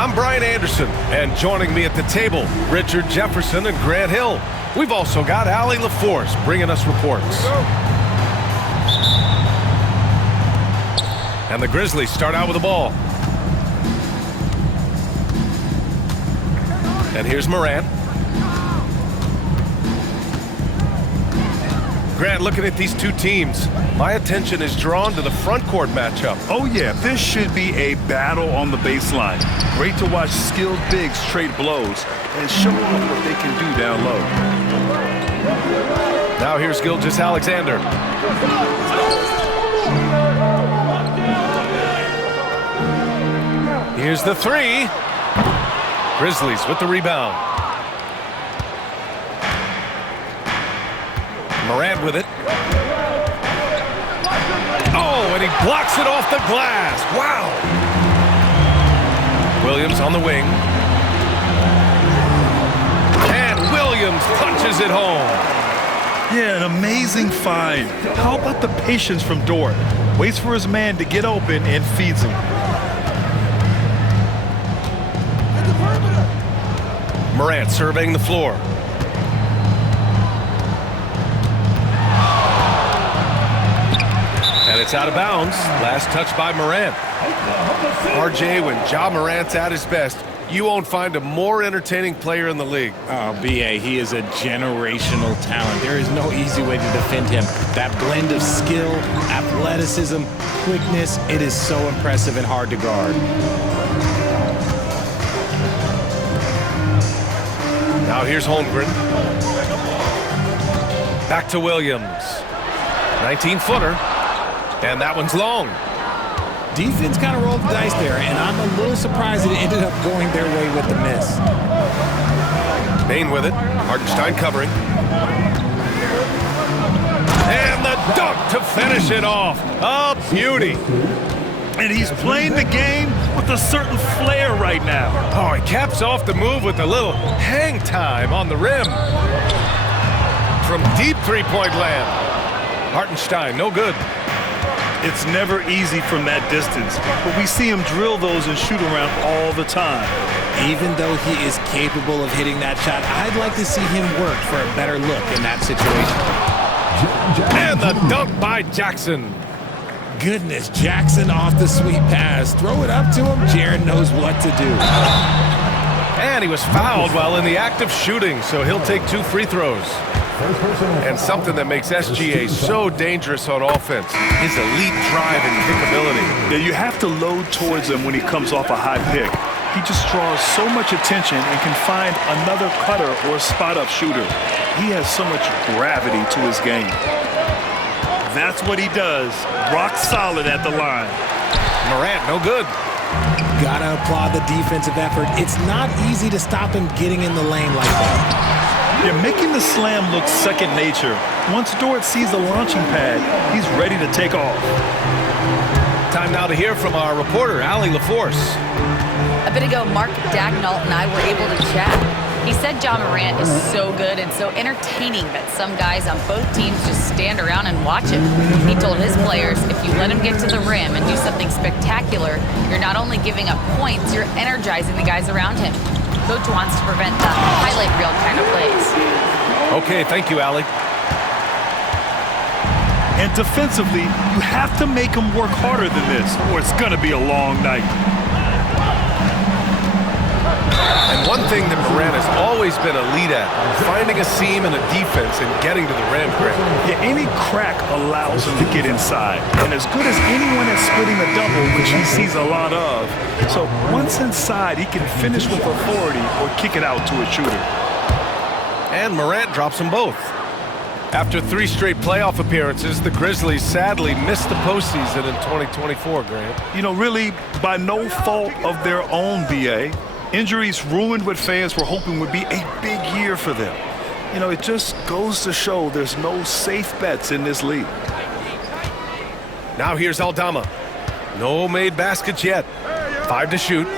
I'm Brian Anderson, and joining me at the table, Richard Jefferson and Grant Hill. We've also got Allie LaForce bringing us reports. And the Grizzlies start out with the ball. And here's Morant. Grant, looking at these two teams, my attention is drawn to the front court matchup. Oh yeah, this should be a battle on the baseline. Great to watch skilled bigs trade blows and show off what they can do down low. Now here's Gilgeous-Alexander. Here's the three. Grizzlies with the rebound. Morant with it. Oh, and he blocks it off the glass. Wow. Williams on the wing. And Williams punches it home. Yeah, an amazing find. How about the patience from Dort? Waits for his man to get open and feeds him. Morant surveying the floor. And it's out of bounds. Last touch by Morant. RJ, when Ja Morant's at his best, you won't find a more entertaining player in the league. Oh, B.A., he is a generational talent. There is no easy way to defend him. That blend of skill, athleticism, quickness, it is so impressive and hard to guard. Now here's Holmgren. Back to Williams. 19-footer. And that one's long. Defense kind of rolled the dice there, and I'm a little surprised that it ended up going their way with the miss. Bain with it. Hartenstein covering. And the dunk to finish it off. A beauty. And he's playing the game with a certain flair right now. Oh, he caps off the move with a little hang time on the rim. From deep three-point land. Hartenstein, no good. It's never easy from that distance, but we see him drill those and shoot around all the time. Even though he is capable of hitting that shot, I'd like to see him work for a better look in that situation. And the dunk by Jackson. Goodness, Jackson off the sweet pass. Throw it up to him. Jaren knows what to do. And he was fouled while in the act of shooting, so he'll take 2 free throws. And something that makes SGA so dangerous on offense, his elite drive and kickability. Yeah, you have to load towards him when he comes off a high pick. He just draws so much attention and can find another cutter or spot-up shooter. He has so much gravity to his game. That's what he does. Rock solid at the line. Morant, no good. Gotta applaud the defensive effort. It's not easy to stop him getting in the lane like that. You're making the slam look second nature. Once Dort sees the launching pad, he's ready to take off. Time now to hear from our reporter, Allie LaForce. A bit ago, Mark Dagnall and I were able to chat. He said Ja Morant is so good and so entertaining that some guys on both teams just stand around and watch him. He told his players, if you let him get to the rim and do something spectacular, you're not only giving up points, you're energizing the guys around him. Coach wants to prevent the highlight reel kind of plays. Okay, thank you, Allie. And defensively, you have to make him work harder than this, or it's going to be a long night. And one thing that Morant has always been elite at, finding a seam in a defense and getting to the rim. Yeah, any crack allows him to get inside. And as good as anyone at splitting a double, which he sees a lot of. So once inside, he can finish with authority or kick it out to a shooter. And Morant drops them both. After 3 straight playoff appearances, the Grizzlies sadly missed the postseason in 2024, Grant. You know, really, by no fault of their own, B.A., injuries ruined what fans were hoping would be a big year for them. You know, it just goes to show there's no safe bets in this league. Now here's Aldama. No made baskets yet. 5 to shoot.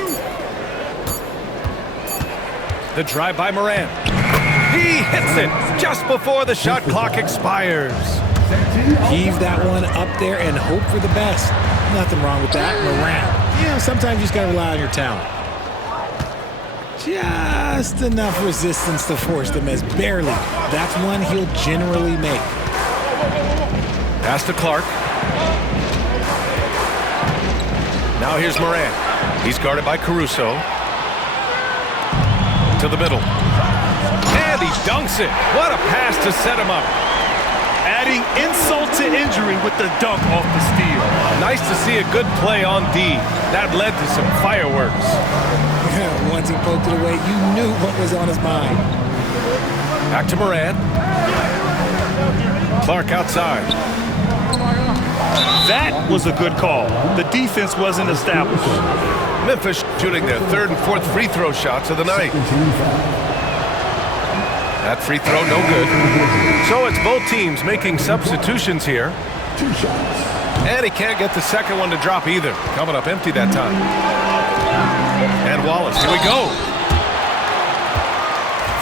The drive by Morant. He hits it just before the shot clock expires. Heave that one up there and hope for the best. Nothing wrong with that. Morant, you know, sometimes you just got to rely on your talent. just enough resistance to force the miss. Barely. That's one he'll generally make. Pass to Clark. Now here's Morant. He's guarded by Caruso. To the middle. And he dunks it. What a pass to set him up. Adding insult to injury with the dunk off the steal. Nice to see a good play on D. That led to some fireworks. Once he poked it away, you knew what was on his mind. Back to Morant. Clark outside. That was a good call. The defense wasn't established. Memphis shooting their third and fourth free throw shots of the night. That free throw, no good. So it's both teams making substitutions here. And he can't get the second one to drop either. Coming up empty that time. And Wallace, here we go.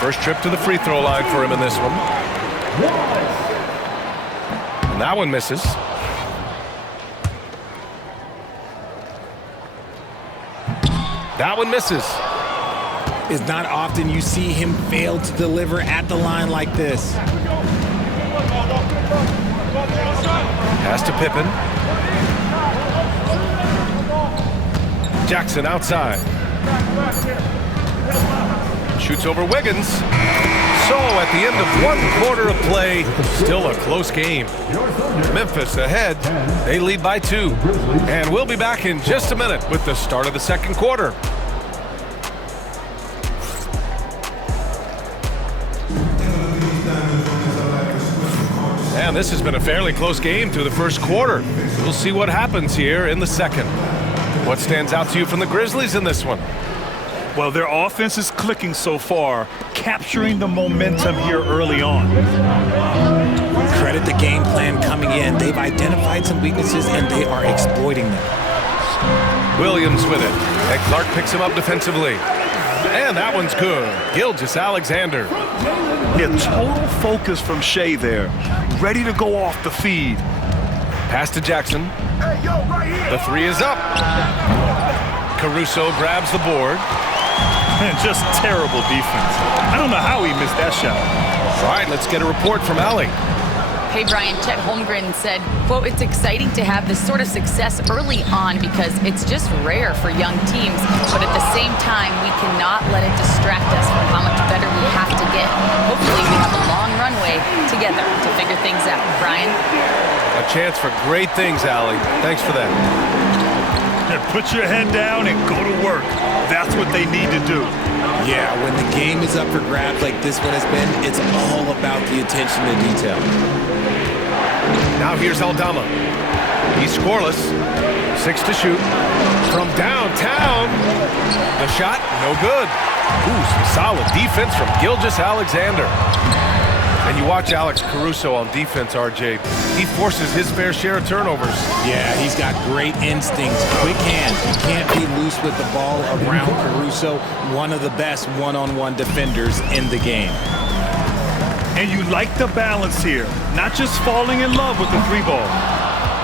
First trip to the free throw line for him in this one. And that one misses. That one misses. It's not often you see him fail to deliver at the line like this. Pass to Pippen. Jackson outside. Shoots over Wiggins. So at the end of one quarter of play, still a close game. Memphis ahead. They lead by 2. And we'll be back in just a minute with the start of the second quarter. And this has been a fairly close game through the first quarter. We'll see what happens here in the second. What stands out to you from the Grizzlies in this one? Well, their offense is clicking so far, capturing the momentum here early on. Credit the game plan coming in. They've identified some weaknesses, and they are exploiting them. Williams with it. And Clark picks him up defensively. And that one's good. Gilgeous-Alexander. Yeah, total focus from Shea there. Ready to go off the feed. Pass to Jackson. The three is up. Caruso grabs the board. And just terrible defense. I don't know how he missed that shot. All right, let's get a report from Allie. Hey, Brian, Chet Holmgren said, quote, "It's exciting to have this sort of success early on because it's just rare for young teams. But at the same time, we cannot let it distract us from how much better we have to get. Hopefully, we have a long runway together to figure things out." Brian? A chance for great things, Allie. Thanks for that. Put your head down and go to work. That's what they need to do. Yeah, when the game is up for grabs like this one has been, it's all about the attention to detail. Now here's Aldama. He's scoreless. 6 to shoot. From downtown. The shot, no good. Ooh, some solid defense from Gilgeous-Alexander. And you watch Alex Caruso on defense, RJ. He forces his fair share of turnovers. Yeah, he's got great instincts, quick hands. You can't be loose with the ball around Caruso, one of the best one-on-one defenders in the game. And you like the balance here, not just falling in love with the three ball.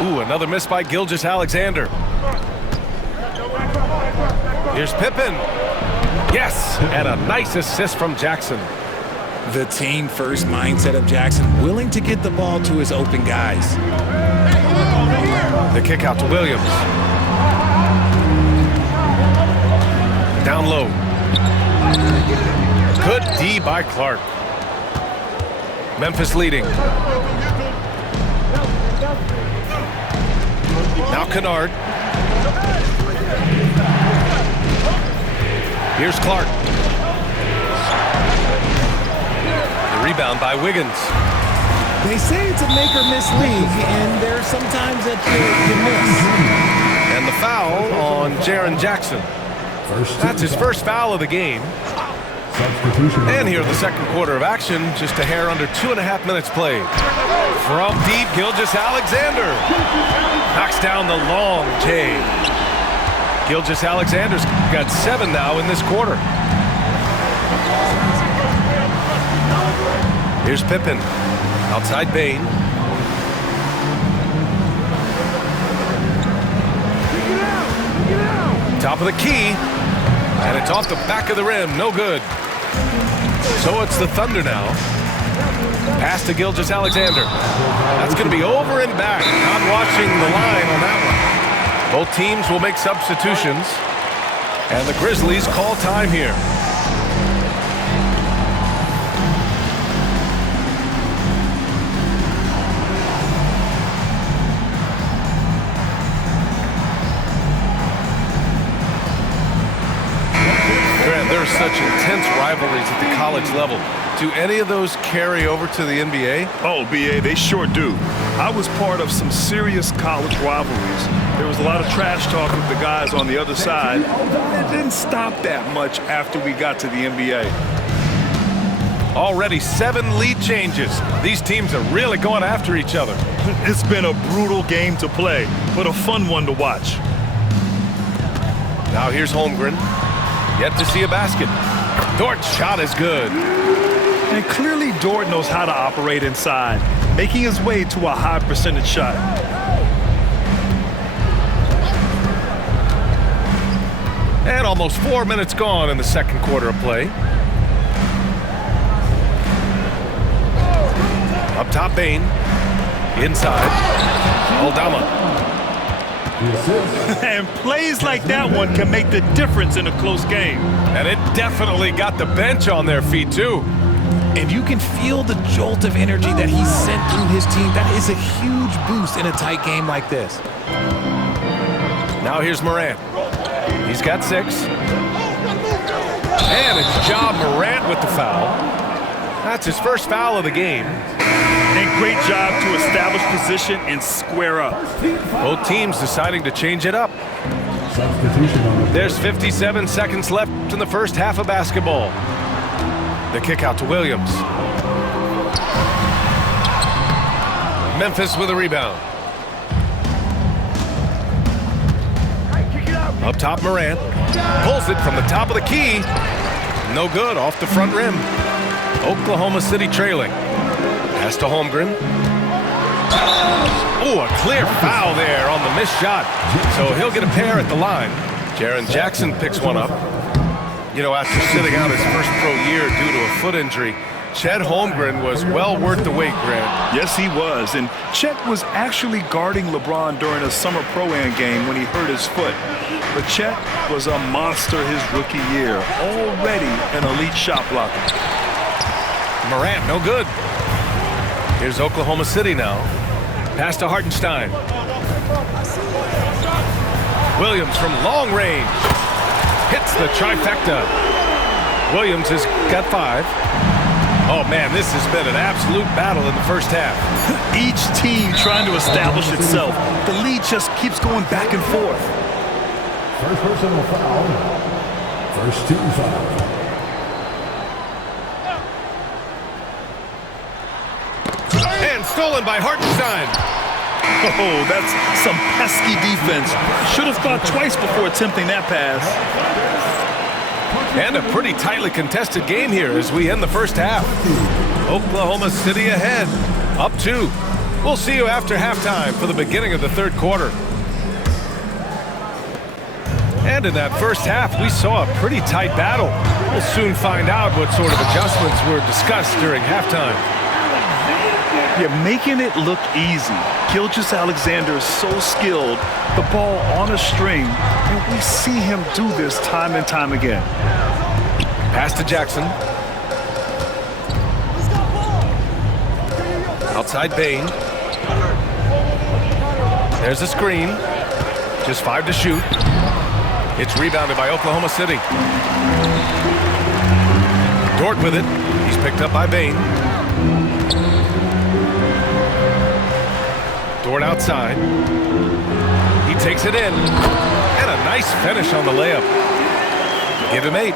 Ooh, another miss by Gilgeous-Alexander. Here's Pippen. Yes, and a nice assist from Jackson. The team-first mindset of Jackson, willing to get the ball to his open guys. The kick out to Williams. Down low. Good D by Clark. Memphis leading. Now Kennard. Here's Clark. Rebound by Wiggins. They say it's a make-or-miss league, and there's sometimes that you miss. And the foul on Jaren Jackson. That's his first foul of the game. And here in the second quarter of action, just a hair under 2.5 minutes played. From deep, Gilgeous-Alexander knocks down the long J. Gilgeous-Alexander's got 7 now in this quarter. Here's Pippen. Outside Bain. Top of the key. And it's off the back of the rim. No good. So it's the Thunder now. Pass to Gilgeous-Alexander. That's going to be over and back. Not watching the line on that one. Both teams will make substitutions. And the Grizzlies call time here. There's such intense rivalries at the college level. Do any of those carry over to the NBA? Oh, BA, they sure do. I was part of some serious college rivalries. There was a lot of trash talk with the guys on the other side. It didn't stop that much after we got to the NBA. Already 7 lead changes. These teams are really going after each other. It's been a brutal game to play, but a fun one to watch. Now here's Holmgren. Yet to see a basket. Dort's shot is good. And clearly Dort knows how to operate inside, making his way to a high percentage shot. And almost 4 minutes gone in the second quarter of play. Up top, Bain. Inside. Aldama. And plays like that one can make the difference in a close game. And it definitely got the bench on their feet, too. And you can feel the jolt of energy that he sent through his team. That is a huge boost in a tight game like this. Now here's Morant. He's got 6. And it's Ja Morant with the foul. That's his first foul of the game. And great job to establish position and square up. Both teams deciding to change it up. There's 57 seconds left in the first half of basketball. The kick out to Williams. Memphis with a rebound. Up top, Morant. Pulls it from the top of the key. No good, off the front rim. Oklahoma City trailing. Pass to Holmgren. Oh, a clear foul there on the missed shot. So he'll get a pair at the line. Jaren Jackson picks one up. You know, after sitting out his first pro year due to a foot injury, Chet Holmgren was well worth the wait, Grant. Yes, he was. And Chet was actually guarding LeBron during a summer Pro-Am game when he hurt his foot. But Chet was a monster his rookie year, already an elite shot blocker. Morant, no good. Here's Oklahoma City now. Pass to Hartenstein. Williams from long range. Hits the trifecta. Williams has got 5. Oh, man, this has been an absolute battle in the first half. Each team trying to establish itself. The lead just keeps going back and forth. First personal foul. First team foul. And stolen by Hartenstein. Oh, that's some pesky defense. Should have thought twice before attempting that pass. And a pretty tightly contested game here as we end the first half. Oklahoma City ahead, up 2. We'll see you after halftime for the beginning of the third quarter. And in that first half, we saw a pretty tight battle. We'll soon find out what sort of adjustments were discussed during halftime. You're making it look easy. Gilgeous-Alexander is so skilled, the ball on a string, and we see him do this time and time again. Pass to Jackson. Outside Bain. There's a screen. Just 5 to shoot. It's rebounded by Oklahoma City. Dort with it. He's picked up by Bain. Dort outside. He takes it in. And a nice finish on the layup. Give him 8.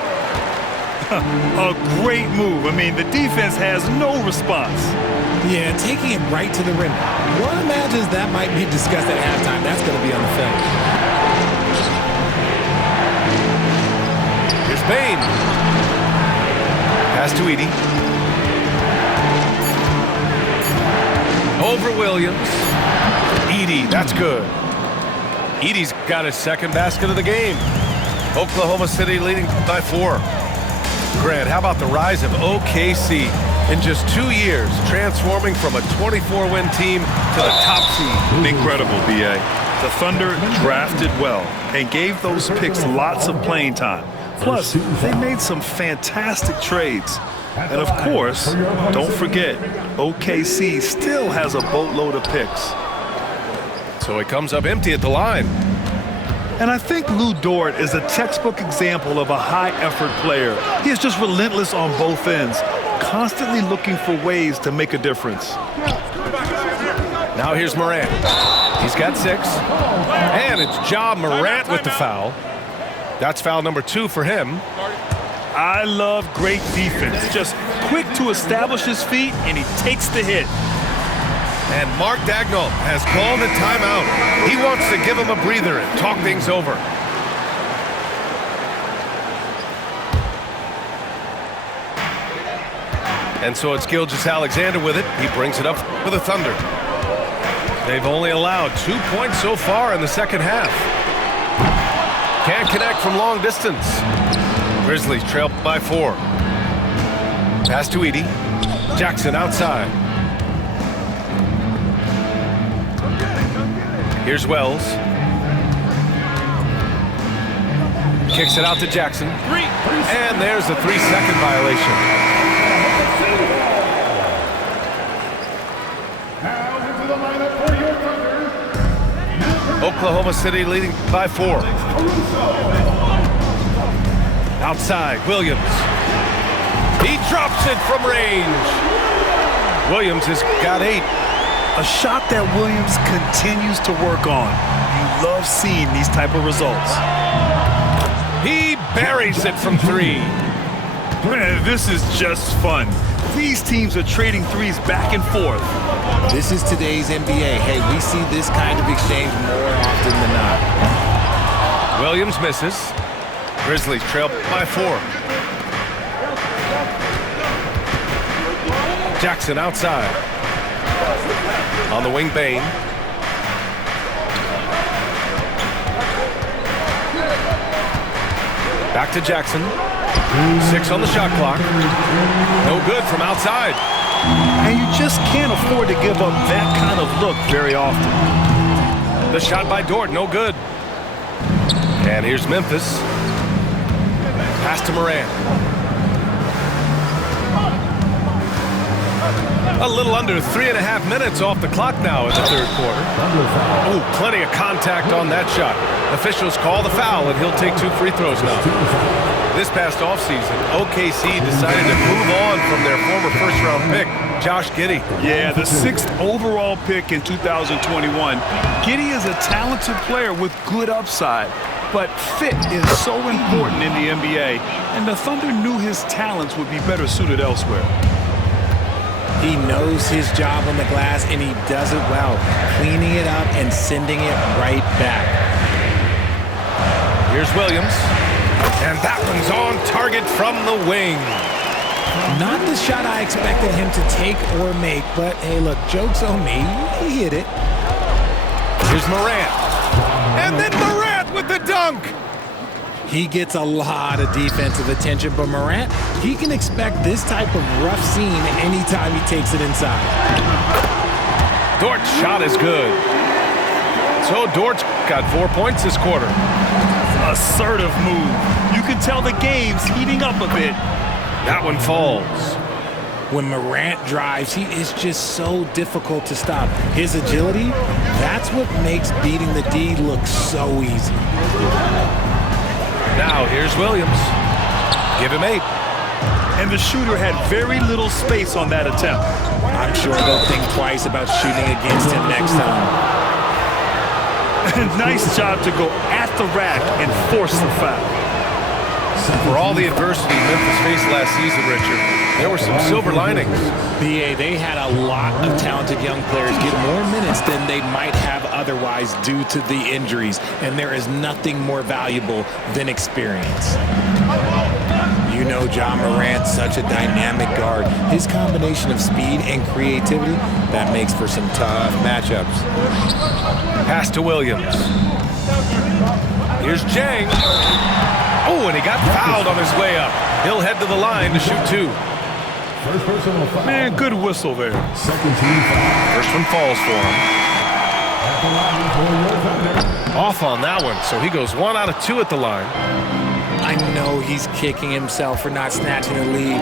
A great move. I mean, the defense has no response. Yeah, taking it right to the rim. One imagines that might be discussed at halftime. That's going to be on the film. Here's Bain. Pass to Edey. Over Williams. Edey, that's good. Edey's got his second basket of the game. Oklahoma City leading by 4. Grant, how about the rise of OKC in just 2 years, transforming from a 24-win team to the top seed? Incredible, B.A. The Thunder drafted well and gave those picks lots of playing time. Plus, they made some fantastic trades. And of course, don't forget, OKC still has a boatload of picks. So he comes up empty at the line. And I think Lou Dort is a textbook example of a high-effort player. He is just relentless on both ends, constantly looking for ways to make a difference. Now here's Morant. He's got 6. And it's Ja Morant with the foul. That's foul number 2 for him. I love great defense. Just quick to establish his feet, and he takes the hit. And Mark Daigneault has called a timeout. He wants to give him a breather and talk things over. And so it's Gilgeous-Alexander with it. He brings it up for the Thunder. They've only allowed 2 points so far in the second half. Can't connect from long distance. Grizzlies trail by 4. Pass to Edey. Jackson outside. Here's Wells. Kicks it out to Jackson. And there's a 3-second violation. Oklahoma City leading by 4. Outside, Williams. He drops it from range. Williams has got 8. A shot that Williams continues to work on. You love seeing these type of results. He buries it from 3. Man, this is just fun. These teams are trading threes back and forth. This is today's NBA. Hey, we see this kind of exchange more often than not. Williams misses. Grizzlies trail by 4. Jackson outside. On the wing, Bane. Back to Jackson. 6 on the shot clock. No good from outside. And you just can't afford to give up that kind of look very often. The shot by Dort, no good. And here's Memphis. Pass to Morant. A little under 3.5 minutes off the clock now in the third quarter. Oh, plenty of contact on that shot. Officials call the foul, and he'll take 2 free throws now. This past offseason, OKC decided to move on from their former first-round pick, Josh Giddey. Yeah, the 6th overall pick in 2021. Giddey is a talented player with good upside, but fit is so important in the NBA, and the Thunder knew his talents would be better suited elsewhere. He knows his job on the glass, and he does it well, cleaning it up and sending it right back. Here's Williams, and that one's on target from the wing. Not the shot I expected him to take or make, but hey, look, joke's on me. He hit it. Here's Morant, and then Morant with the dunk. He gets a lot of defensive attention, but Morant, he can expect this type of rough scene anytime he takes it inside. Dort's shot is good. So Dort's got 4 points this quarter. Assertive move. You can tell the game's heating up a bit. That one falls. When Morant drives, he is just so difficult to stop. His agility, that's what makes beating the D look so easy. Now here's Williams. Give him 8. And the shooter had very little space on that attempt. I'm sure they'll think twice about shooting against him next time. Nice job to go at the rack and force the foul. For all the adversity Memphis faced last season, Richard, there were some silver linings. BA, they had a lot of talented young players get more minutes than they might have otherwise due to the injuries, and there is nothing more valuable than experience. You know Ja Morant's such a dynamic guard. His combination of speed and creativity, that makes for some tough matchups. Pass to Williams. Here's Jang. Oh, and he got fouled on his way up. He'll head to the line to shoot 2. First personal foul. Man, good whistle there. Second team foul. First one falls for him. At the line for your offender. Off on that one, so he goes 1 out of 2 at the line. I know he's kicking himself for not snatching the lead,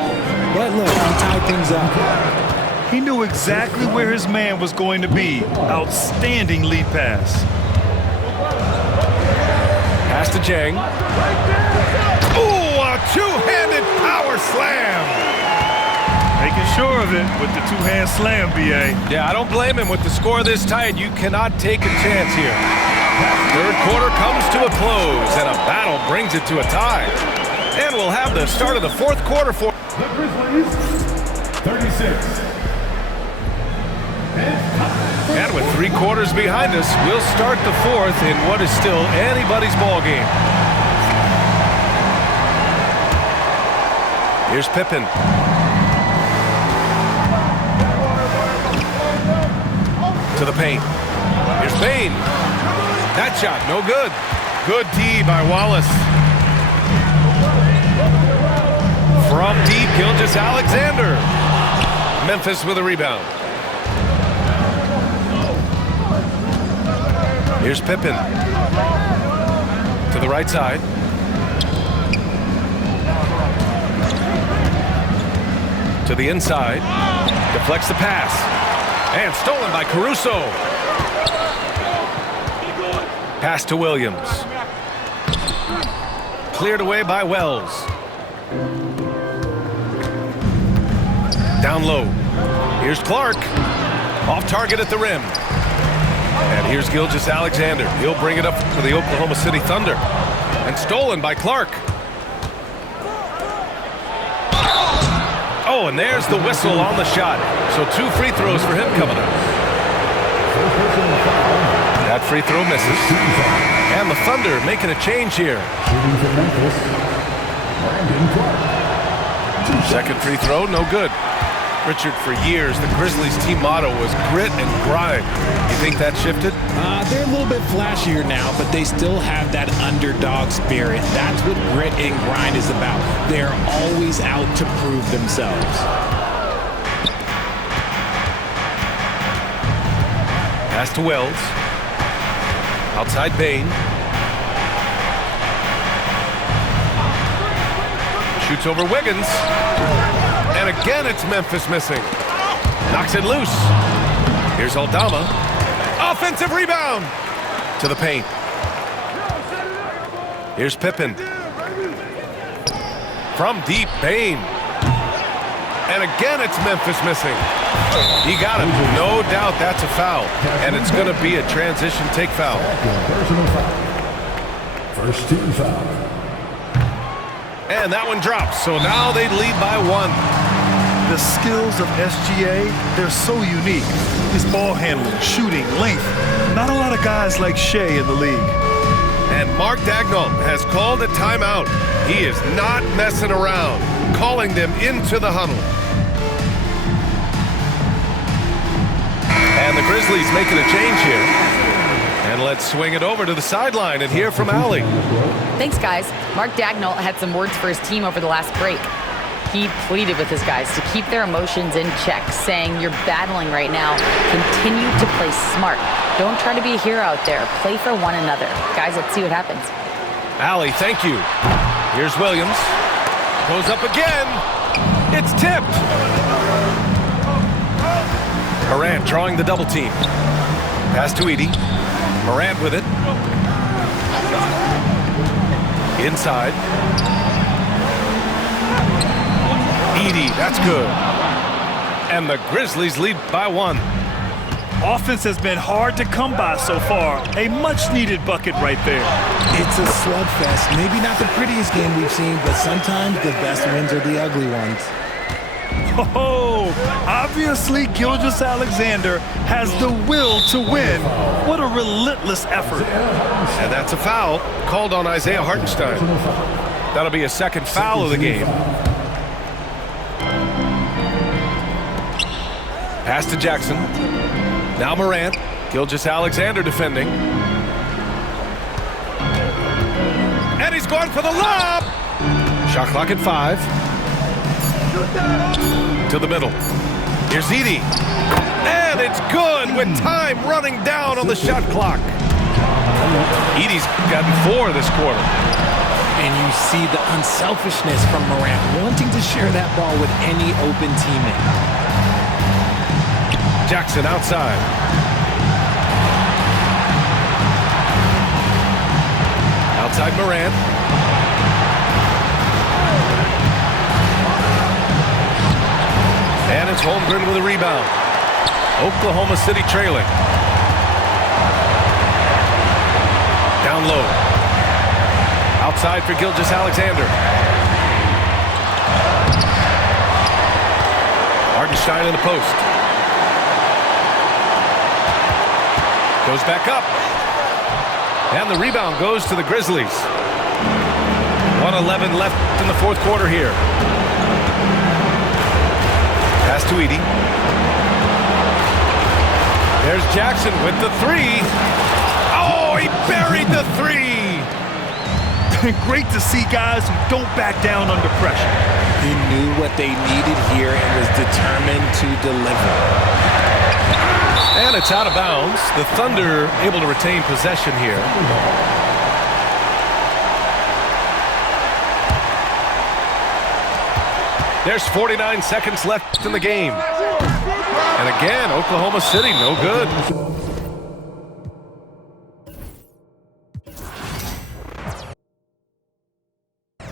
but look, he tied things up. He knew exactly where his man was going to be. Outstanding lead pass. Pass to Jang. Oh, a two-handed power slam. Making sure of it with the two-hand slam, B.A. Yeah, I don't blame him. With the score this tight, you cannot take a chance here. Third quarter comes to a close, and a battle brings it to a tie. And we'll have the start of the fourth quarter for The Grizzlies, 36. And with 3 quarters behind us, we'll start the fourth in what is still anybody's ball game. Here's Pippen. To the paint. Here's Bane. That shot, no good. Good D by Wallace. From deep, Gilgeous-Alexander. Memphis with a rebound. Here's Pippen. To the right side. To the inside. Deflects the pass. And stolen by Caruso. Pass to Williams. Cleared away by Wells. Down low. Here's Clark. Off target at the rim. And here's Gilgeous-Alexander. He'll bring it up for the Oklahoma City Thunder. And stolen by Clark. Oh, and there's the whistle on the shot. So 2 free throws for him coming up. That free throw misses. And the Thunder making a change here. Shooting for Memphis, Brandon Clark. Second free throw, no good. Richard, for years, the Grizzlies team motto was grit and grind. You think that shifted? They're a little bit flashier now, but they still have that underdog spirit. That's what grit and grind is about. They're always out to prove themselves. Pass to Wells. Outside Bane. Shoots over Wiggins. And again, it's Memphis missing. Knocks it loose. Here's Aldama. Offensive rebound. To the paint. Here's Pippen. From deep, Bane. And again, it's Memphis missing. He got him. No doubt that's a foul. And it's going to be a transition take foul. Personal foul. First team foul. And that one drops. So now they lead by 1. The skills of SGA, they're so unique. His ball handling, shooting, length. Not a lot of guys like Shea in the league. And Mark Daigneault has called a timeout. He is not messing around, calling them into the huddle. And the Grizzlies making a change here. And let's swing it over to the sideline and hear from Allie. Thanks, guys. Mark Daigneault had some words for his team over the last break. He pleaded with his guys to keep their emotions in check, saying, "You're battling right now. Continue to play smart. Don't try to be a hero out there. Play for one another." Guys, let's see what happens. Allie, thank you. Here's Williams. Goes up again. It's tipped. Morant drawing the double team. Pass to Edey. Morant with it. Inside. Edey, that's good. And the Grizzlies lead by 1. Offense has been hard to come by so far. A much-needed bucket right there. It's a slugfest. Maybe not the prettiest game we've seen, but sometimes the best wins are the ugly ones. Oh, obviously Gilgeous-Alexander has the will to win. What a relentless effort. And that's a foul called on Isaiah Hartenstein. That'll be a second foul of the game. Pass to Jackson. Now Morant. Gilgeous-Alexander defending. And he's going for the lob. Shot clock at 5. To the middle. Here's Edey. And it's good with time running down on the shot clock. Edey's gotten 4 this quarter. And you see the unselfishness from Morant, wanting to share that ball with any open teammate. Jackson outside. Outside Morant. And it's Holmgren with a rebound. Oklahoma City trailing. Down low. Outside for Gilgeous-Alexander. Hartenstein in the post. Goes back up. And the rebound goes to the Grizzlies. 1:11 left in the fourth quarter here. Pass to Edey. There's Jackson with the 3. Oh, he buried the 3. Great to see guys who don't back down under pressure. He knew what they needed here and was determined to deliver. And it's out of bounds. The Thunder able to retain possession here. There's 49 seconds left in the game. And again, Oklahoma City, no good.